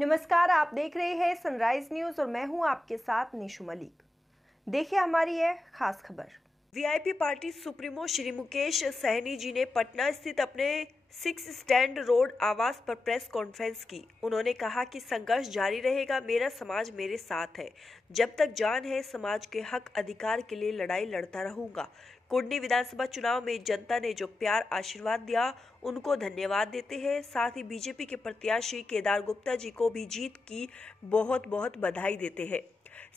नमस्कार, आप देख रहे हैं सनराइज न्यूज और मैं हूं आपके साथ निशु मलिक। देखिए हमारी यह खास खबर। VIP party supremo Shri Mukesh Sahani ji ने पटना स्थित अपने 6 स्टैंड रोड आवास पर प्रेस कॉन्फ्रेंस की। उन्होंने कहा कि संघर्ष जारी रहेगा, मेरा समाज मेरे साथ है, जब तक जान है समाज के हक अधिकार के लिए लड़ाई लड़ता रहूंगा। कुंडली विधानसभा चुनाव में जनता ने जो प्यार आशीर्वाद दिया उनको धन्यवाद देते हैं। साथ ही बीजेपी के प्रत्याशी केदार गुप्ता जी को भी जीत की बहुत बहुत बधाई देते हैं।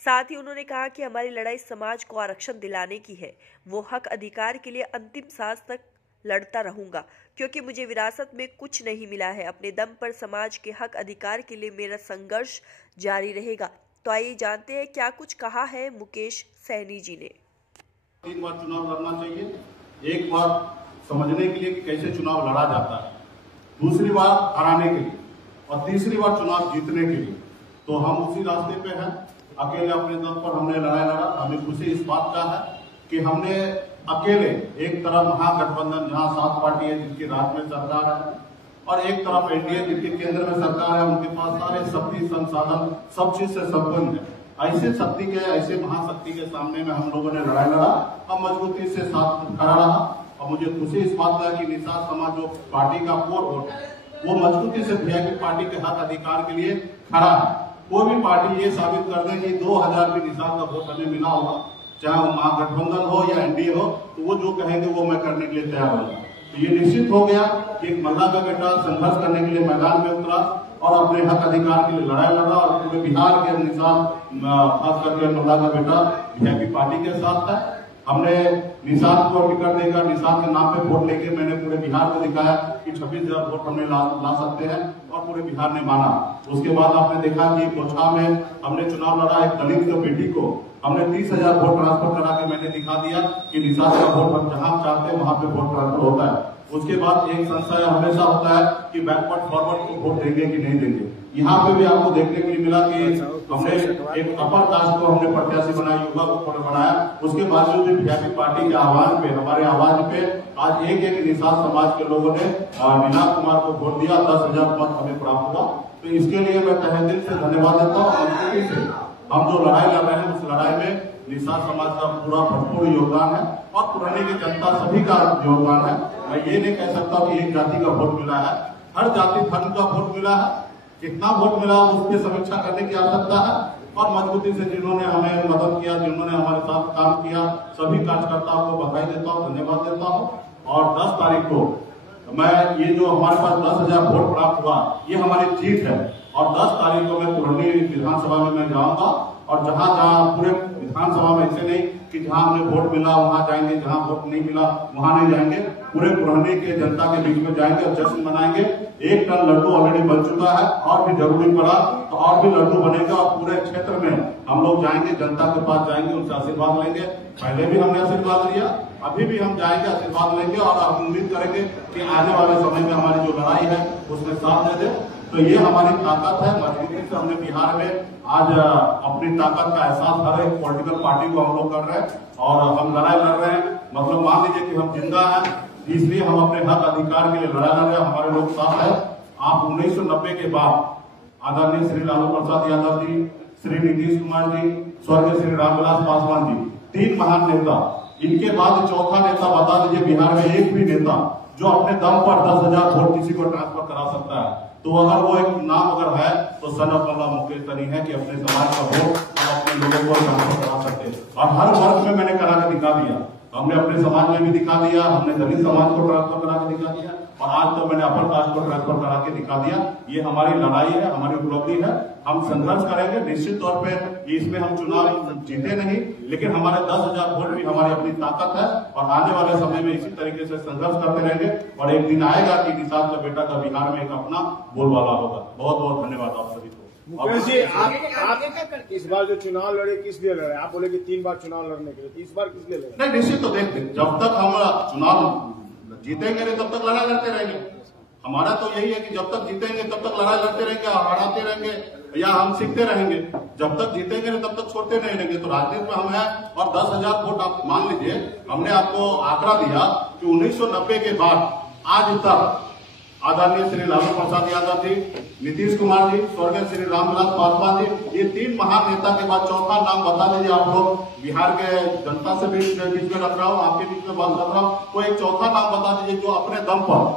साथ ही उन्होंने कहा कि हमारी लड़ाई समाज को आरक्षण दिलाने की है, वो हक अधिकार के लिए अंतिम सांस तक लड़ता रहूंगा, क्योंकि मुझे विरासत में कुछ नहीं मिला है। अपने दम पर समाज के हक अधिकार के लिए मेरा संघर्ष जारी रहेगा। तो आइए जानते हैं क्या कुछ कहा है मुकेश सहनी जी ने। 3 बार चुनाव लड़ना चाहिए। एक बार समझने के लिए कि कैसे चुनाव लड़ा जाता है, दूसरी बार हराने के लिए और तीसरी बार चुनाव जीतने के लिए। तो हम उसी रास्ते पे हैं। अकेले अपने दम पर हमने लड़ाई लड़ा। हमें खुशी इस बात का है कि हमने अकेले एक तरफ महागठबंधन जहां 7 पार्टी है जिनकी राज्य में सरकार है और एक तरफ एनडीए जिनके केंद्र में सरकार है, उनके पास सारे शक्ति संसाधन सब चीज से संपन्न है। ऐसे शक्ति के ऐसे महाशक्ति के सामने में हम लोगों ने लड़ाई लड़ा और मजबूती से साथ खड़ा रहा। और मुझे खुशी इस बात का है कि निषाद समाज जो पार्टी का कोर वोट है वो मजबूती से वीआईपी पार्टी के हक अधिकार के लिए खड़ा है। कोई भी पार्टी ये साबित कर दे कि 2000 भी निषाद का वोट हमें मिला होगा, चाहे वो महागठबंधन हो या एनडीए हो, तो वो जो कहेंगे वो मैं करने के लिए तैयार हूँ। तो ये निश्चित हो गया कि एक मल्ला का बेटा संघर्ष करने के लिए मैदान में उतरा और अपने हक अधिकार के लिए लड़ाई लड़ा और पूरे बिहार के निषाद खास करके मल्ला का बेटा वीआईपी पार्टी के साथ है। हमने निषाद को टिकट देकर निषाद के नाम पे वोट लेके मैंने पूरे बिहार को दिखाया कि 26,000 वोट हमने ला सकते हैं और पूरे बिहार ने माना। उसके बाद आपने देखा कि कोछा में हमने चुनाव लड़ा, एक दलित की बेटी को हमने 30,000 वोट ट्रांसफर करा के मैंने दिखा दिया कि निषाद का वोट जहां चाहते हैं वहां पे वोट ट्रांसफर होता है। उसके बाद एक संशय हमेशा होता है कि बैकवर्ड फॉरवर्ड को वोट देंगे कि नहीं देंगे। यहाँ पे भी आपको देखने के लिए मिला कि हमने एक अपर कास्ट को हमने प्रत्याशी बनाया, युवा को बनाया। उसके बावजूद भी वीआईपी पार्टी के आह्वान पे, हमारे आवाज पे आज एक निषाद समाज के लोगों ने मीनाथ कुमार को वोट दिया। 10,000 मत हमें प्राप्त हुआ। तो इसके लिए मैं तहे दिल से धन्यवाद देता हूँ। हम जो लड़ाई लड़ रहे हैं उस लड़ाई में निषाद समाज का पूरा भरपूर योगदान है और पुराने की जनता सभी का योगदान है। मैं ये नहीं कह सकता कि एक जाति का वोट मिला है, हर जाति धर्म का वोट मिला है। कितना वोट मिला उसकी समीक्षा करने की आवश्यकता है और मजबूती से जिन्होंने हमें मदद किया, जिन्होंने हमारे साथ काम किया, सभी कार्यकर्ताओं को बधाई देता हूँ, धन्यवाद देता हूँ। और 10 तारीख को मैं ये जो हमारे पास 10,000 वोट प्राप्त हुआ ये हमारी जीत है और 10 तारीख को मैं पुरानी विधानसभा में मैं जाऊंगा और जहां जहां पूरे विधानसभा में ऐसे नहीं कि जहां हमें वोट मिला वहां जाएंगे, जहां वोट नहीं मिला वहां नहीं जाएंगे, पूरे पुराने के जनता के बीच में जाएंगे और जश्न मनाएंगे। 1 टन लड्डू ऑलरेडी बन चुका है और भी जरूरी पड़ा तो और भी लड्डू बनेगा और पूरे क्षेत्र में हम लोग जाएंगे, जनता के पास जाएंगे, उनसे आशीर्वाद लेंगे। पहले भी हमने आशीर्वाद लिया, अभी भी हम जाएंगे, आशीर्वाद लेंगे और हम उम्मीद करेंगे कि आने वाले समय में हमारी जो लड़ाई है उसमें साथ दे दे। तो ये हमारी ताकत है। मजबूती से हमने बिहार में आज अपनी ताकत का एहसास हर एक पॉलिटिकल पार्टी को हम लोग कर रहे हैं और हम लड़ाई लड़ रहे हैं। मतलब मान लीजिए कि हम जिंदा हैं, इसलिए हम अपने हक अधिकार के लिए लड़ाई लड़ रहे हैं। हमारे लोग साथ है। आप 1990 के बाद आदरणीय श्री लालू प्रसाद यादव जी, श्री नीतीश कुमार जी, स्वर्गीय श्री रामविलास पासवान जी, 3 महान नेता। इनके बाद चौथा नेता बता दीजिए बिहार में एक भी नेता जो अपने दम पर 10,000 वोट किसी को ट्रांसफर करा सकता है। तो अगर वो एक नाम अगर है तो सन ऑफ मल्ला मुकेश सहनी है कि अपने समाज का वोट हम अपने लोगों को ट्रांसफर करा सकते हैं। और हर वर्ग में मैंने करा के दिखा दिया। हमने अपने समाज में भी दिखा दिया, हमने दलित समाज को ट्रांसफर करा के दिखा दिया और आज तो मैंने अपर कास्ट को ट्रांसफर करा के दिखा दिया। ये हमारी लड़ाई है, हमारी उपलब्धि है। हम संघर्ष करेंगे निश्चित तौर पे। इसमें हम चुनाव जीते नहीं, लेकिन हमारे 10,000 वोट भी हमारी अपनी ताकत है और आने वाले समय में इसी तरीके से संघर्ष करते रहेंगे और एक दिन आएगा कि निषाद का बेटा का बिहार में एक अपना बोलबाला होगा। बहुत बहुत धन्यवाद आप सभी को। मुकेश जी, आप इस बार जो चुनाव लड़े किस लिए लड़े? आप बोले कि 3 बार चुनाव लड़ने के लिए, इस बार किस लिए लड़े? नहीं, निश्चित तो देख जब तक हम चुनाव जीतेंगे नहीं तब तक लड़ाई लड़ते रहेंगे। हमारा तो यही है कि जब तक जीतेंगे तब तक लड़ाई लड़ते रहेंगे और हराते रहेंगे या हम सीखते रहेंगे। जब तक जीतेंगे नहीं तब तक छोड़ते नहीं रहेंगे। तो राजनीति में हम हैं और 10,000 वोट आप मान लीजिए। हमने आपको आंकड़ा दिया कि 1990 के बाद आज तक आदरणीय श्री लालू प्रसाद यादव जी, नीतीश कुमार जी, स्वर्गीय श्री रामविलास पासवान जी, ये 3 महान नेता के बाद चौथा नाम बता दीजिए आप लोग। बिहार के जनता से भी बीच में रख रहा हूँ, आपके बीच में बात कर रहा हूँ, कोई एक चौथा नाम बता दीजिए जो अपने दम पर,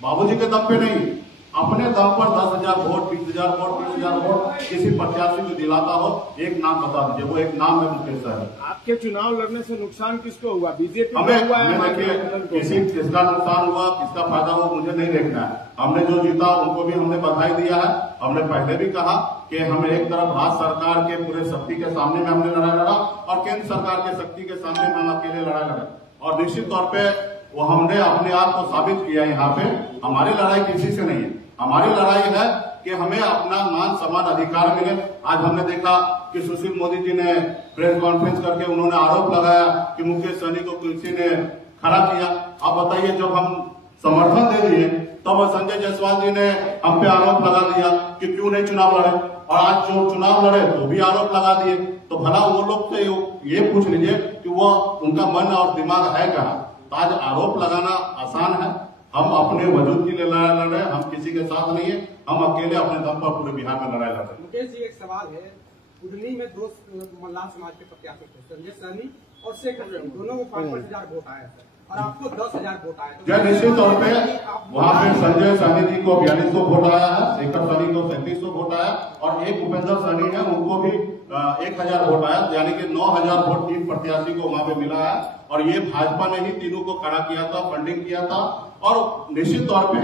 बाबूजी के दम पे नहीं, अपने दम पर 10,000 वोट, 20,000 वोट, 30,000 वोट किसी प्रत्याशी को दिलाता हो। एक नाम बता दीजिए, वो एक नाम है मुकेश सहनी। आपके चुनाव लड़ने से नुकसान किसको हुआ? बीजेपी हमें देखिए किसका नुकसान हुआ, किसका फायदा हुआ मुझे नहीं देखना है। हमने जो जीता उनको भी हमने बधाई दिया है। हमने पहले भी कहा कि हमें एक तरफ राज्य सरकार के पूरे शक्ति के सामने में हमने लड़ाई लड़ा और केंद्र सरकार के शक्ति के सामने में हम अकेले लड़ाई लड़े, और निश्चित तौर पर वो हमने अपने आप को साबित किया। यहाँ पे हमारी लड़ाई किसी से नहीं है, हमारी लड़ाई है कि हमें अपना मान सम्मान अधिकार मिले। आज हमने देखा कि सुशील मोदी जी ने प्रेस कॉन्फ्रेंस करके उन्होंने आरोप लगाया कि मुकेश सहनी को किसी ने खड़ा किया। आप बताइए, जब हम समर्थन दे दिए तब संजय जायसवाल जी ने हम पे आरोप लगा दिया कि क्यों नहीं चुनाव लड़े, और आज जो चुनाव लड़े तो भी आरोप लगा दिए। तो भला वो लोग से ये पूछ लीजिए कि वो उनका मन और दिमाग है कहाँ। आज आरोप लगाना आसान है, हम अपने वजूद के लिए लड़ाई लड़ रहे हैं, हम किसी के साथ नहीं है, हम अकेले अपने दम पर पूरे बिहार में लड़ाई लड़ रहे हैं। मुकेश जी, एक सवाल है, कुडनी में 2 मल्लाह समाज के प्रत्याशी थे, संजय सहनी और शेख हसीना, दोनों को 5,000 वोट आया है और आपको 10,000 वोट आया। तो निश्चित तौर पे वहाँ पे संजय सहनी जी को 4200 वोट आया है, शेखर सहनी को 3700 वोट आया, और एक उपेंद्र सहनी है उनको भी 1000 वोट आया, यानी कि 9000 वोट 3 प्रत्याशी को वहाँ पे मिला है। और ये भाजपा ने ही तीनों को खड़ा किया था, फंडिंग किया था, और निश्चित तौर पे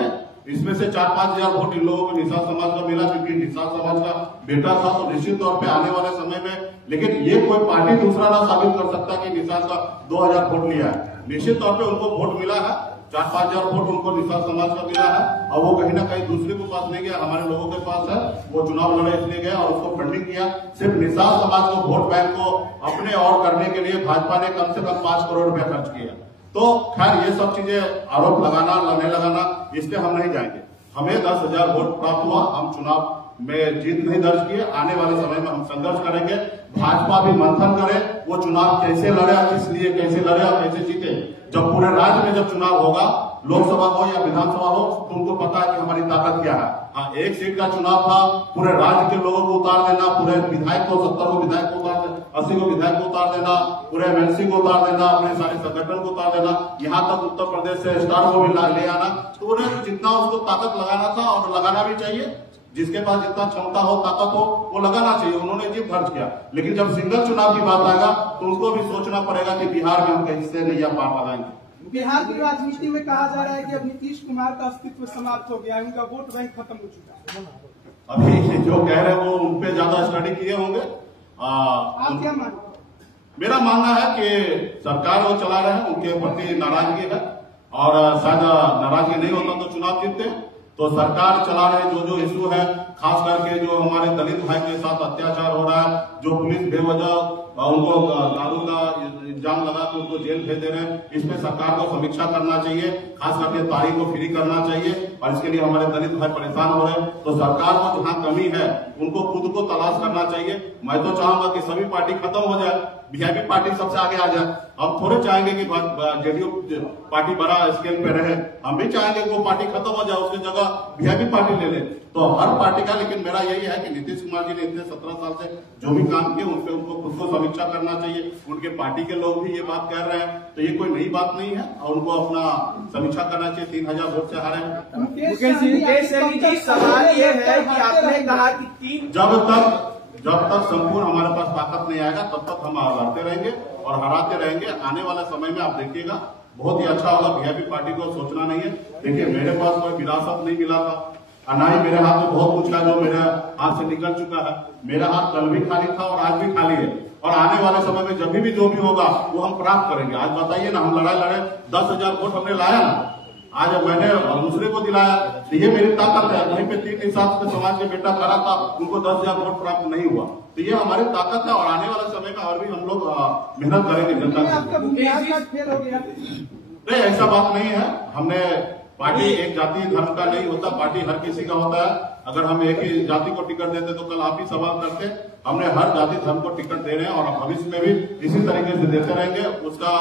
इसमें से 4-5 हजार वोट इन लोगों को निषाद समाज का मिला, क्योंकि निषाद समाज का बेटा था। तो निश्चित तौर पे आने वाले समय में, लेकिन ये कोई पार्टी दूसरा ना साबित कर सकता कि निषाद का 2000 वोट लिया है। निश्चित तौर पे उनको वोट मिला है, 4-5 हजार वोट उनको निषाद समाज का मिला है, और वो कहीं ना कहीं दूसरे के पास नहीं गया, हमारे लोगों के पास है। वो चुनाव लड़े इसलिए गया और उसको फंडिंग किया। सिर्फ निषाद समाज को वोट बैंक को अपने और करने के लिए भाजपा ने कम से कम 5 करोड़ रुपया खर्च किया। तो खैर ये सब चीजें आरोप लगाना, लड़ने लगाना, इसलिए हम नहीं जाएंगे। हमें 10,000 वोट प्राप्त हुआ, हम चुनाव में जीत नहीं दर्ज किए। आने वाले समय में हम संघर्ष करेंगे, भाजपा भी मंथन करे वो चुनाव कैसे लड़े, किस लिए कैसे लड़े और कैसे जीते। जब पूरे राज्य में जब चुनाव होगा, लोकसभा हो या विधानसभा हो, तुमको पता है कि हमारी ताकत क्या है। हाँ, एक सीट का चुनाव था, पूरे राज्य के लोगों को उतार देना, पूरे विधायक को 70 को विधायक को उतार देना, 80 को विधायक को उतार देना, पूरे एमएलसी को उतार देना, अपने सारे संगठन को उतार देना, यहाँ तक उत्तर प्रदेश से स्टार को भी ले आना। तो उन्हें जितना उसको ताकत लगाना था और लगाना भी चाहिए, जिसके पास जितना क्षमता हो, ताकत हो, वो लगाना चाहिए। उन्होंने जीत दर्ज किया, लेकिन जब सिंगल चुनाव की बात आएगा तो उनको भी सोचना पड़ेगा कि बिहार में हम कैसे नैया पार लगाएंगे। बिहार की राजनीति में कहा जा रहा है कि अब नीतीश कुमार का अस्तित्व समाप्त हो गया है, उनका वोट बैंक खत्म हो चुका है। अभी जो कह रहे हैं वो उनपे ज्यादा स्टडी किए होंगे। आप क्या मानते हैं? मेरा मानना है कि सरकार वो चला रहे हैं, उनके प्रति नाराजगी है, और शायद नाराजगी नहीं होता तो चुनाव जीतते। तो सरकार चला रहे जो इशू है, खास करके जो हमारे दलित भाई के साथ अत्याचार हो रहा है, जो पुलिस बेवजह उनको दारू का इल्जाम लगा के उनको जेल भेज दे रहे हैं, इसमें सरकार को समीक्षा करना चाहिए। खास करके तारीख को फ्री करना चाहिए, और इसके लिए हमारे दलित भाई परेशान हो रहे हैं। तो सरकार को जहाँ कमी है उनको खुद को तलाश करना चाहिए। मैं तो चाहूंगा कि सभी पार्टी खत्म हो जाए, वीआईपी पार्टी सबसे आगे आ जाए। हम थोड़े चाहेंगे कि जेडीयू पार्टी बड़ा स्केल पे रहे, हम भी चाहेंगे कि वो पार्टी खत्म हो जाए, उसकी जगह वीआईपी पार्टी ले ले। तो हर पार्टी का, लेकिन मेरा यही है कि नीतीश कुमार जी ने इतने 17 साल से जो भी काम किए उन पे उनको खुद को समीक्षा करना चाहिए। उनके पार्टी के लोग भी ये बात कह रहे हैं, तो ये कोई नई बात नहीं है, और उनको अपना समीक्षा करना चाहिए। 3000 वोट से हारे हैं। मुकेश जी, सवाल ये है कि आपने कहा कि जब तक संपूर्ण हमारे पास ताकत नहीं आएगा तब तक हम लड़ते रहेंगे और हराते रहेंगे। आने वाला समय में आप देखिएगा बहुत ही अच्छा होगा। वीआईपी पार्टी को सोचना नहीं है। देखिए, मेरे पास कोई विरासत नहीं मिला था, ना ही मेरे हाथ में बहुत कुछ है जो मेरे हाथ से निकल चुका है। मेरा हाथ कल भी खाली था और आज भी खाली है, और आने वाले समय में जब भी जो भी होगा वो हम प्राप्त करेंगे। आज बताइए ना, हम लड़ाई लड़े, 10,000 वोट हमने लाया ना, आज मैंने दूसरे को दिलाया, तो ये मेरी ताकत है। वहीं पे 3 हिसाब से समाज के बेटा खड़ा था, उनको 10,000 वोट प्राप्त नहीं हुआ, तो ये हमारी ताकत है। और आने वाले समय में और भी हम लोग मेहनत करेंगे जनता के। नहीं, ऐसा बात नहीं है। हमने पार्टी एक जाति धर्म का नहीं होता, पार्टी हर किसी का होता है। अगर हम एक ही जाति को टिकट देते तो कल आप ही सवाल करते। हमने हर जाति धर्म को टिकट दे रहे हैं और भविष्य में भी इसी तरीके से देते रहेंगे। उसका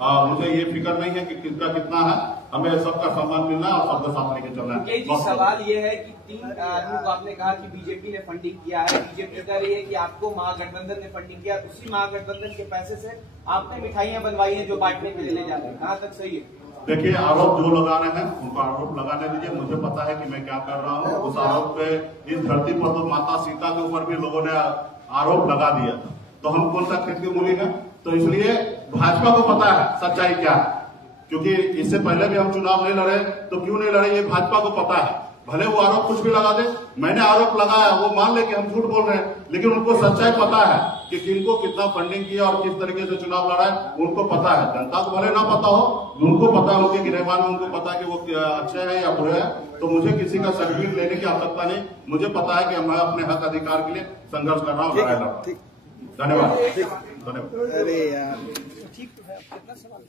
मुझे ये फिक्र नहीं है कि किसका कितना है। हमें सबका सम्मान मिलना है और सबका साथ लेके चलना है। जी, सवाल ये है कि 3 आदमी को आपने कहा कि बीजेपी ने फंडिंग किया है, बीजेपी कह रही है कि आपको महागठबंधन ने फंडिंग किया, उसी महागठबंधन के पैसे से आपने मिठाइयां बनवाई हैं जो बांटने के लिए ले जाते हैं, कहाँ तक सही है? देखिए, आरोप जो लगा रहे हैं उनको आरोप लगाने दीजिए, मुझे पता है कि मैं क्या कर रहा हूँ। उस आरोप पे इस धरती पर तो माता सीता के ऊपर भी लोगों ने आरोप लगा दिया था, तो हम कौन सा खेत की मूली है? तो इसलिए भाजपा को पता है सच्चाई क्या है, क्योंकि इससे पहले भी हम चुनाव नहीं लड़े, तो क्यों नहीं लड़े ये भाजपा को पता है। भले वो आरोप कुछ भी लगा दे, मैंने आरोप लगाया, वो मान ले कि हम झूठ बोल रहे हैं, लेकिन उनको सच्चाई पता है कि किनको कितना फंडिंग किया और किस तरीके से चुनाव लड़ा है, उनको पता है। जनता को भले ना पता हो, उनको पता है, उनके गिरहमान में उनको पता है कि वो अच्छे हैं या बुरे हैं। तो मुझे किसी का सर्टिफिकेट लेने की आवश्यकता नहीं, मुझे पता है कि मैं अपने हक अधिकार के लिए संघर्ष कर रहा हूँ, लड़ाई लड़ रहा हूँ। धन्यवाद। अरे यार ठीक तो है, कितना सवाल